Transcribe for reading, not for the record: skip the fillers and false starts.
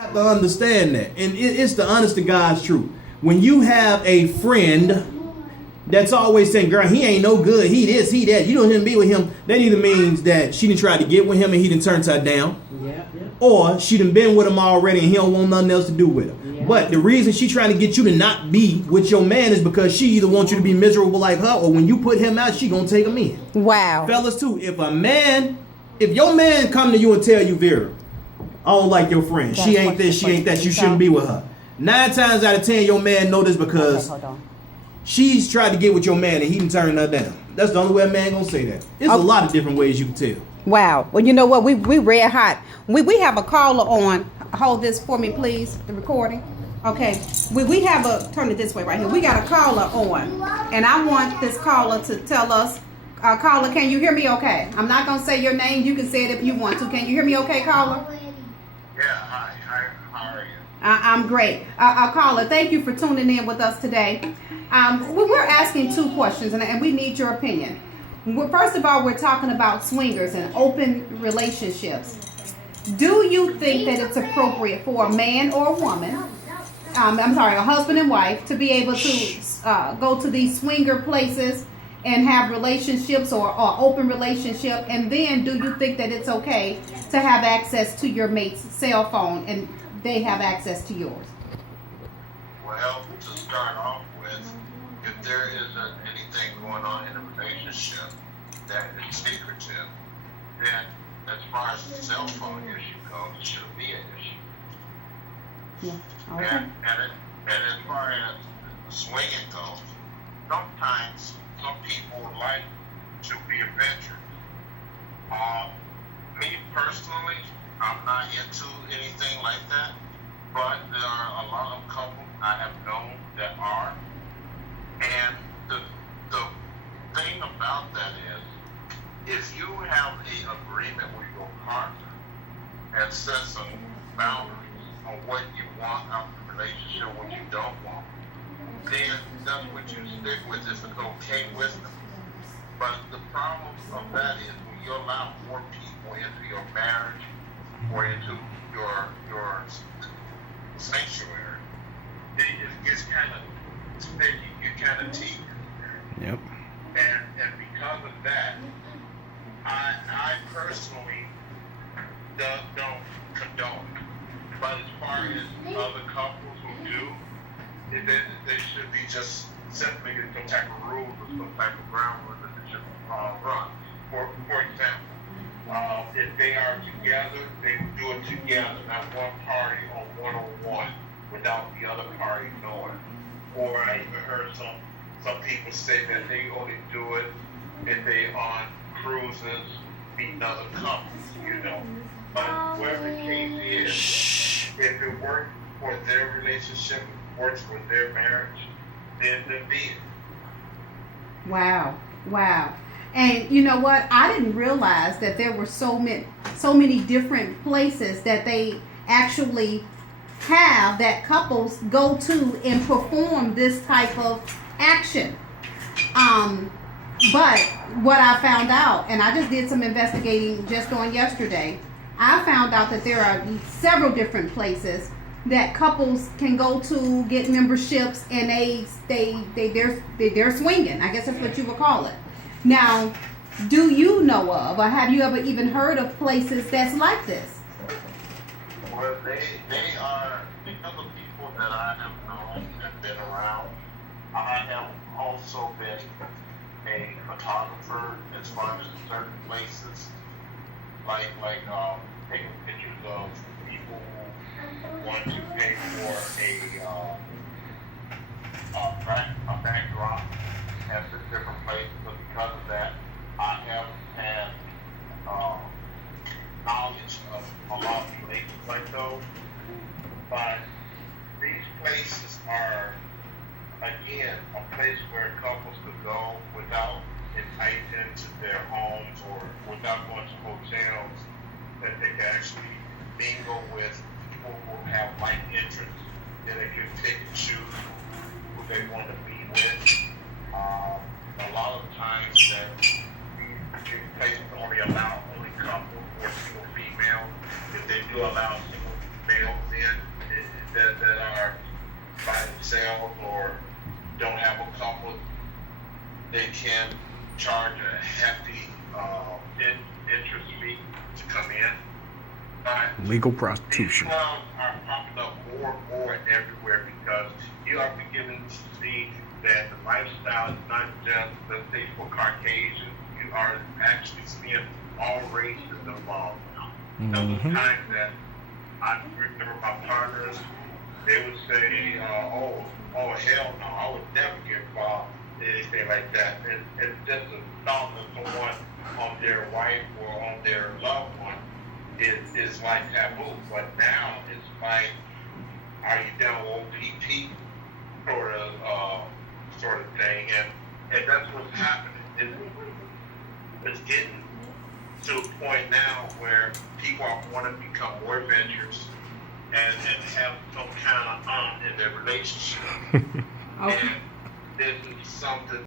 have to understand that, and it's the honest to God's truth. When you have a friend that's always saying, "Girl, he ain't no good. He this, he that. You don't even be with him." That either means that she didn't try to get with him and he didn't turn her down, or she done been with him already and he don't want nothing else to do with her. Yeah. But the reason she trying to get you to not be with your man is because she either wants you to be miserable like her, or when you put him out, she gonna take him in. Wow. Fellas too, if your man come to you and tell you, "Vera, I don't like your friend. She ain't this, she ain't that. You shouldn't be with her." 9 times out of 10, your man know this because she's tried to get with your man and he didn't turn her down. That's the only way a man gonna say that. There's a lot of different ways you can tell. Wow. Well, you know what? We red hot. We have a caller on. Hold this for me, please. The recording. Okay. We have turn it this way right here. We got a caller on, and I want this caller to tell us. Caller, can you hear me? Okay. I'm not gonna say your name. You can say it if you want to. Can you hear me? Okay, caller. Yeah. Hi. How are you? I'm great. Caller, thank you for tuning in with us today. We're asking 2 questions, and we need your opinion. First of all, we're talking about swingers and open relationships. Do you think that it's appropriate for a man or a woman, a husband and wife, to be able to go to these swinger places and have relationships or open relationship? And then do you think that it's okay to have access to your mate's cell phone and they have access to yours? Well, to start off with, if there isn't anything going on in a relationship that is secretive, then as far as the cell phone issue goes, it shouldn't be an issue. Yeah. Okay. And as far as swinging goes, sometimes some people like to be adventurous. Me personally, I'm not into anything like that, but there are a lot of couples I have known that are. And the thing about that is, if you have an agreement with your partner and set some boundaries on what you want out of the relationship, what you don't want, then that's what you stick with. If it's okay with them. But the problem of that is when you allow more people into your marriage or into your sanctuary, it gets kind of sticky. You kind of teeter. Yep. And because of that, I personally don't condone it. But as far as other couples who do, they should be just simply some type of rules or some type of groundwork that they should run. For example, if they are together, they will do it together, not one party on one-on-one without the other party knowing. Or I even heard some people say that they only do it if they on cruises, meeting other couples, But whatever the case is, if it works for their relationship, works for their marriage, then be it. Wow. And you know what? I didn't realize that there were so many different places that they actually have that couples go to and perform this type of action. But what I found out, and I just did some investigating just on yesterday, I found out that there are several different places that couples can go to get memberships, and they're swinging. I guess that's what you would call it. Now, do you know of, or have you ever even heard of places that's like this? Well, they are, because of people that I have known and been around. I have also been a photographer as far as certain places, like taking pictures of people who want to pay for a backdrop at the different places. But because of that, I have had knowledge of a lot of places like those. But these places are, again, a place where couples could go without inviting them to their homes or without going to hotels, that they can actually mingle with people who have like interests, that they can pick and choose who they want to be with. A lot of times that these places only allow only couples or single females. If they do allow single males that are by themselves or don't have a couple, they can charge a hefty interest fee to come in. But Legal these prostitution. clubs are popping up more and more everywhere because you are beginning to see that the lifestyle is not just, let's say, for Caucasians. You are actually seeing all races involved now. There was times that I remember my partners, they would say, oh, hell no, I would never get involved in anything like that. And just the thought of someone on their wife or on their loved one is like taboo. But now it's like, are you down with OPP sort of thing? And that's what's happening. It's getting to a point now where people want to become more adventurous and have some kind of in their relationship. Okay. And this is something